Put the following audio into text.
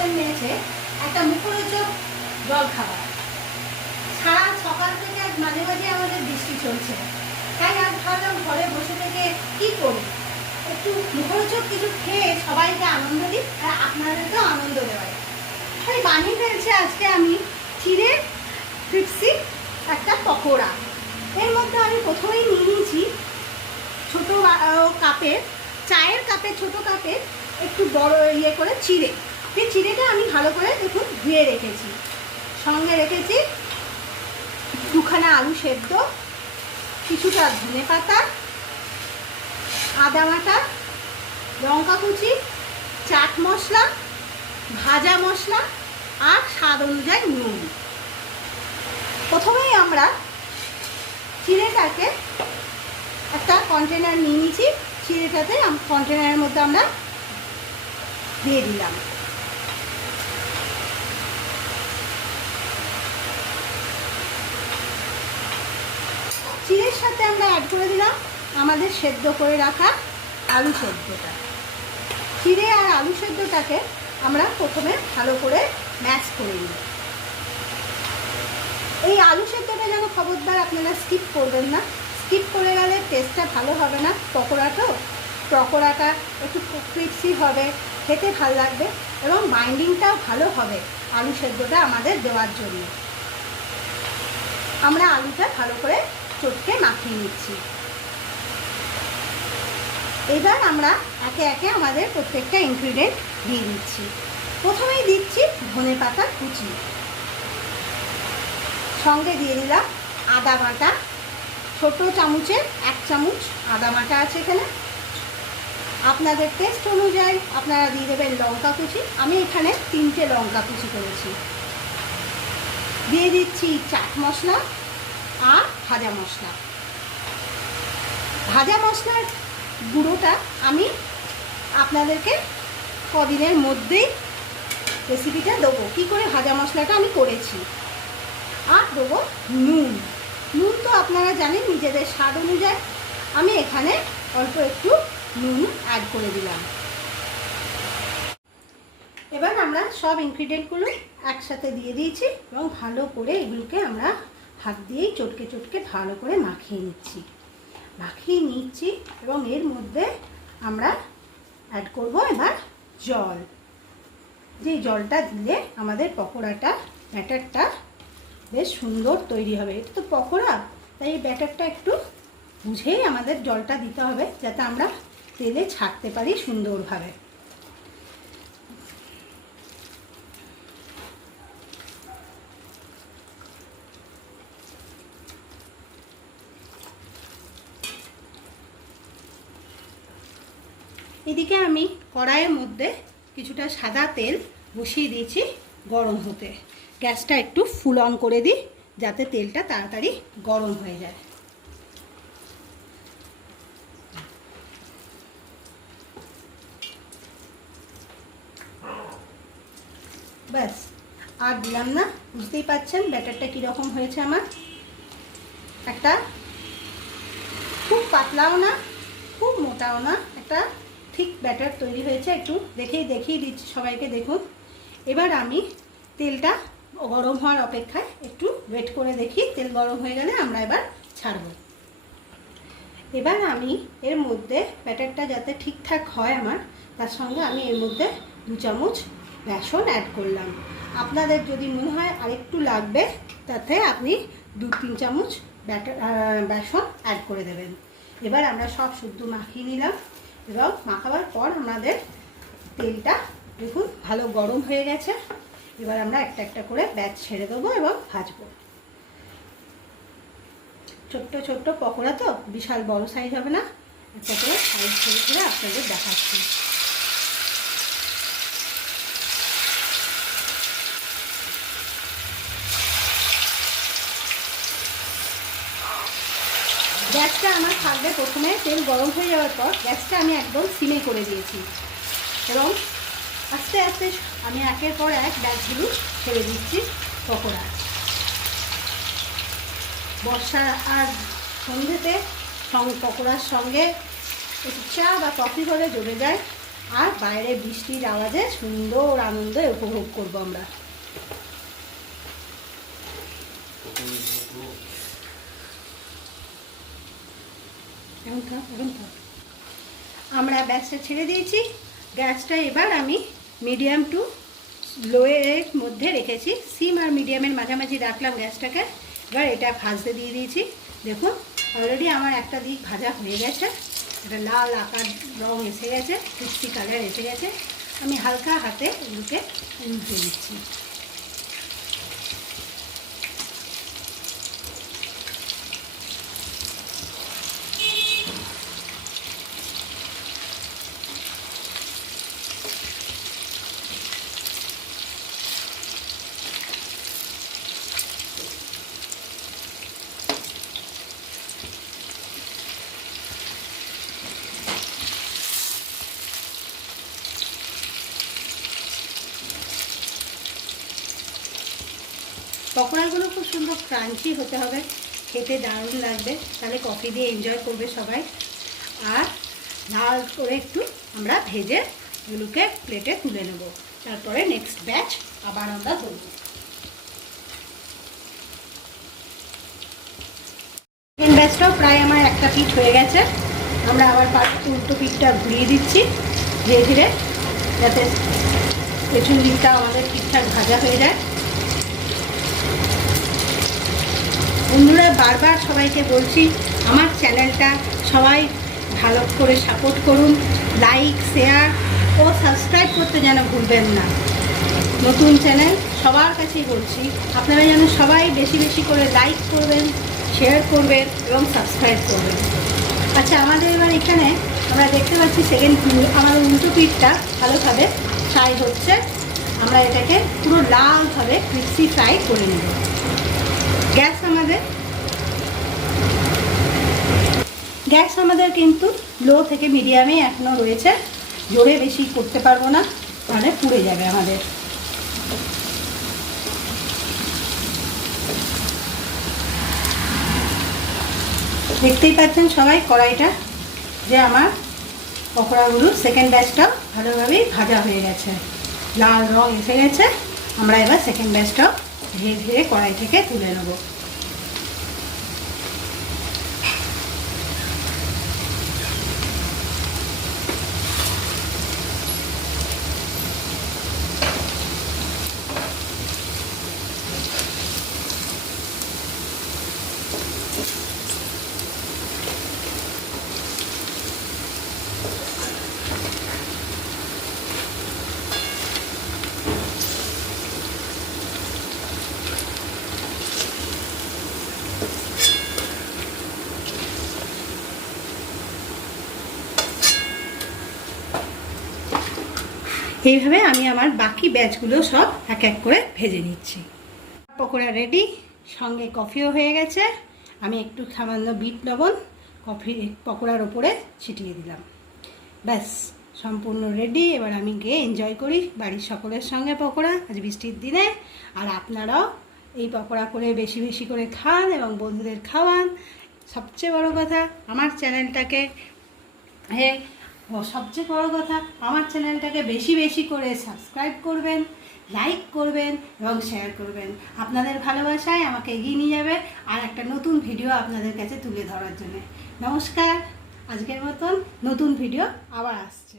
Percent নিয়েছে একটা মুখরোচক জল খাবার। সারা সকাল থেকে আজ মাঝে মাঝে আমাদের বৃষ্টি চলছে, তাই আজ ভাবলাম ঘরে বসে থেকে কি করি, একটু মুখরোচক কিছু খেয়ে সবাইকে আনন্দ দিই আর আপনাদেরকেও আনন্দ দেওয়াই। তাই বানিয়ে ফেলছি আজকে আমি চিড়ে ক্রিপসি একটা পকোড়া। এর মধ্যে আমি প্রথমেই নিয়ে নিয়েছি ছোটো কাপের, চায়ের কাপে ছোটো কাপে একটু বড় ইয়ে করে চিড়ে। সেই চিড়েটা আমি ভালো করে দেখুন ধুয়ে রেখেছি। সঙ্গে রেখেছি দুখানা আলু সেদ্ধ, কিছুটা ধনে পাতা, আদা বাটা, লঙ্কা কুচি, চাট মশলা, ভাজা মশলা আর স্বাদ অনুযায়ী নুন। প্রথমেই আমরা চিড়েটাকে একটা কন্টেনার নিয়ে নিয়েছি, চিড়েটাতে কন্টেনারের মধ্যে আমরা দিয়ে দিলাম। চিড়ের সাথে আমরা অ্যাড করে দিলাম আমাদের সেদ্ধ করে রাখা আলু সেদ্ধটা। চিড়ে আর আলু সেদ্ধটাকে আমরা প্রথমে ভালো করে ম্যাশ করে নিই। এই আলু সেদ্ধটা যেন খবরদার আপনারা স্কিপ করবেন না, স্কিপ করে গেলে টেস্টটা ভালো হবে না। পকোড়াটা একটু ক্রিপসি হবে, খেতে ভালো লাগবে এবং বাইন্ডিংটাও ভালো হবে আলু সেদ্ধটা আমাদের দেওয়ার জন্য। আমরা আলুটা ভালো করে চটকে মাখিয়ে নিচ্ছি। এবার আমরা একে একে আমাদের প্রত্যেকটা ইনগ্রিডিয়েন্ট দিয়ে দিচ্ছি। প্রথমেই দিচ্ছি ধনে পাতা কুচি, সঙ্গে দিয়ে দিলাম আদা বাটা, ছোটো চামচের 1 চামচ আদা বাটা আছে এখানে। আপনাদের টেস্ট অনুযায়ী আপনারা দিয়ে দেবেন লঙ্কা কুচি, আমি এখানে 3টে লঙ্কা কুচি করেছি। দিয়ে দিচ্ছি চাট মশলা আর ভাজা মশলা। ভাজা মশলার গুঁড়োটা আমি আপনাদেরকে কদিনের মধ্যেই রেসিপিটা দেবো, কী করে ভাজা মশলাটা আমি করেছি। আর দেবো নুন। নুন তো আপনারা জানেন নিজেদের স্বাদ অনুযায়ী, আমি এখানে অল্প একটু নুন অ্যাড করে দিলাম। এবার আমরা সব ইনগ্রিডিয়েন্টগুলো একসাথে দিয়ে দিয়েছি এবং ভালো করে এগুলোকে আমরা হাত দিয়েই চটকে চটকে ভালো করে মাখিয়ে নিচ্ছি এবং এর মধ্যে আমরা অ্যাড করব এবার জল। যে জলটা দিলে আমাদের পকোড়াটা ব্যাটারটা বেশ সুন্দর তৈরি হবে। এটা তো পকোড়া, তাই এই ব্যাটারটা একটু বুঝেই আমাদের জলটা দিতে হবে যাতে আমরা তেলে ছাড়তে পারি সুন্দরভাবে। এদিকে আমি কড়াইয়ের মধ্যে কিছুটা সাদা তেল বসিয়ে দিয়েছি গরম হতে। গ্যাসটা একটু ফুল অন করে দিই যাতে তেলটা তাড়াতাড়ি গরম হয়ে যায়। ব্যাস, আর দিলাম না। বুঝতেই পারছেন ব্যাটারটা কীরকম হয়েছে আমার। একটা খুব পাতলাও না খুব মোটাও না, একটা ঠিক ব্যাটার তৈরি হয়েছে। একটু দেখিয়ে দিচ্ছি সবাইকে, দেখুন। এবার আমি তেলটা গরম হওয়ার অপেক্ষায় একটু ওয়েট করে দেখি। তেল গরম হয়ে গেলে আমরা এবার ছাড়ব। এবার আমি এর মধ্যে ব্যাটারটা যাতে ঠিকঠাক হয় আমার, তার সঙ্গে আমি এর মধ্যে 2 চামচ বেসন অ্যাড করলাম। আপনাদের যদি মনে হয় আরেকটু লাগবে তাতে আপনি 2-3 চামচ বেসন অ্যাড করে দেবেন। এবার আমরা সব শুদ্ধ মাখিয়ে নিলাম এবং মাখাবার পর আমাদের তেলটা দেখুন ভালো গরম হয়ে গেছে। এবার আমরা একটা একটা করে ব্যাচ ছেড়ে দেবো এবং ভাজবো। ছোট্ট ছোট্ট পকোড়া তো, বিশাল বড় সাইজ হবে না, একটা করে সাইজ ছেড়ে আপনাদের দেখাচ্ছি। গ্যাসটা আমার থাকবে প্রথমে তেল গরম হয়ে যাওয়ার পর গ্যাসটা আমি একদম সিমে করে দিয়েছি এবং আস্তে আস্তে আমি একের পর এক ব্যাচগুলো ছেড়ে দিচ্ছি পকোড়া। বর্ষা আর সন্ধ্যেতে পকোড়ার সঙ্গে একটু চা বা কফি হলে জমে যায়। আর বাইরে বৃষ্টির আওয়াজে সুন্দর আনন্দে উপভোগ করবো আমরা। আমরা গ্যাসটা ছেড়ে দিয়েছি। গ্যাসটা এবার আমি মিডিয়াম টু লোয়ের মধ্যে রেখেছি, সিম আর মিডিয়ামের মাঝামাঝি রাখলাম গ্যাসটাকে। এবার এটা ভাজতে দিয়ে দিয়েছি। দেখুন অলরেডি আমার একটা দিক ভাজা হয়ে গেছে, এটা লাল আকার রং এসে গেছে, ক্রিস্পি কালার এসে গেছে। আমি হালকা হাতে এগুলোকে উল্টে দিচ্ছি। পকোড়াগুলো খুব সুন্দর ক্রাঞ্চি হতে হবে, খেতে দারুণ লাগবে, তাহলে কফি দিয়ে এনজয় করবে সবাই। আর লাল করে একটু আমরা ভেজে এগুলোকে প্লেটে তুলে নেব, তারপরে নেক্সট ব্যাচ আবার আমরা করব। সেকেন্ড ব্যাচটাও প্রায় আমার একটা পিঠ হয়ে গেছে। আমরা আবার উল্টো পিঠটা ঘুরিয়ে দিচ্ছি ধীরে ধীরে, যাতে পেছন দিকটা আমাদের ঠিকঠাক ভাজা হয়ে যায়। বন্ধুরা, বারবার সবাইকে বলছি, আমার চ্যানেলটা সবাই ভালো করে সাপোর্ট করুন, লাইক শেয়ার ও সাবস্ক্রাইব করতে যেন ভুলবেন না। নতুন চ্যানেল সবার কাছেই বলছি, আপনারা যেন সবাই বেশি বেশি করে লাইক করবেন, শেয়ার করবেন এবং সাবস্ক্রাইব করবেন। আচ্ছা, আমাদের এবার এখানে আমরা দেখতে পাচ্ছি আমাদের উল্টো পিঠটা ভালোভাবে ফ্রাই হচ্ছে। আমরা এটাকে পুরো লালভাবে ক্রিস্পি ফ্রাই করে নেব। গ্যাস আমাদের কিন্তু লো থেকে মিডিয়ামে এখনও রয়েছে, জোরে বেশি করতে পারবো না, তাহলে পুড়ে যাবে আমাদের। দেখতেই পাচ্ছেন সবাই কড়াইটা যে আমার পকোড়াগুলো সেকেন্ড ব্যাচটা ভালোভাবেই ভাজা হয়ে গেছে, লাল রং এসে গেছে। আমরা এবার সেকেন্ড ব্যাচটাও ধীরে ধীরে কড়াই থেকে তুলে নেব। এইভাবে আমি আমার বাকি ব্যাচগুলো সব এক এক করে ভেজে নিচ্ছি। পকোড়া রেডি, সঙ্গে কফিও হয়ে গেছে। আমি একটু সামান্য বিট লবণ কফি পকোড়ার ওপরে ছিটিয়ে দিলাম, ব্যাস সম্পূর্ণ রেডি। এবার আমি গিয়ে এনজয় করি বাড়ির সকলের সঙ্গে পকোড়া আজ বৃষ্টির দিনে। আর আপনারাও এই পকোড়া করে বেশি বেশি করে খান এবং বন্ধুদের খাওয়ান। সবচেয়ে বড় কথা আমার চ্যানেলটাকে বেশি বেশি করে সাবস্ক্রাইব করবেন, লাইক করবেন এবং শেয়ার করবেন। আপনাদের ভালোবাসায় আমাকে এগিয়ে নিয়ে যাবে আর একটা নতুন ভিডিও আপনাদের কাছে তুলে ধরার জন্য। নমস্কার, আজকের মতন নতুন ভিডিও আবার আসছে।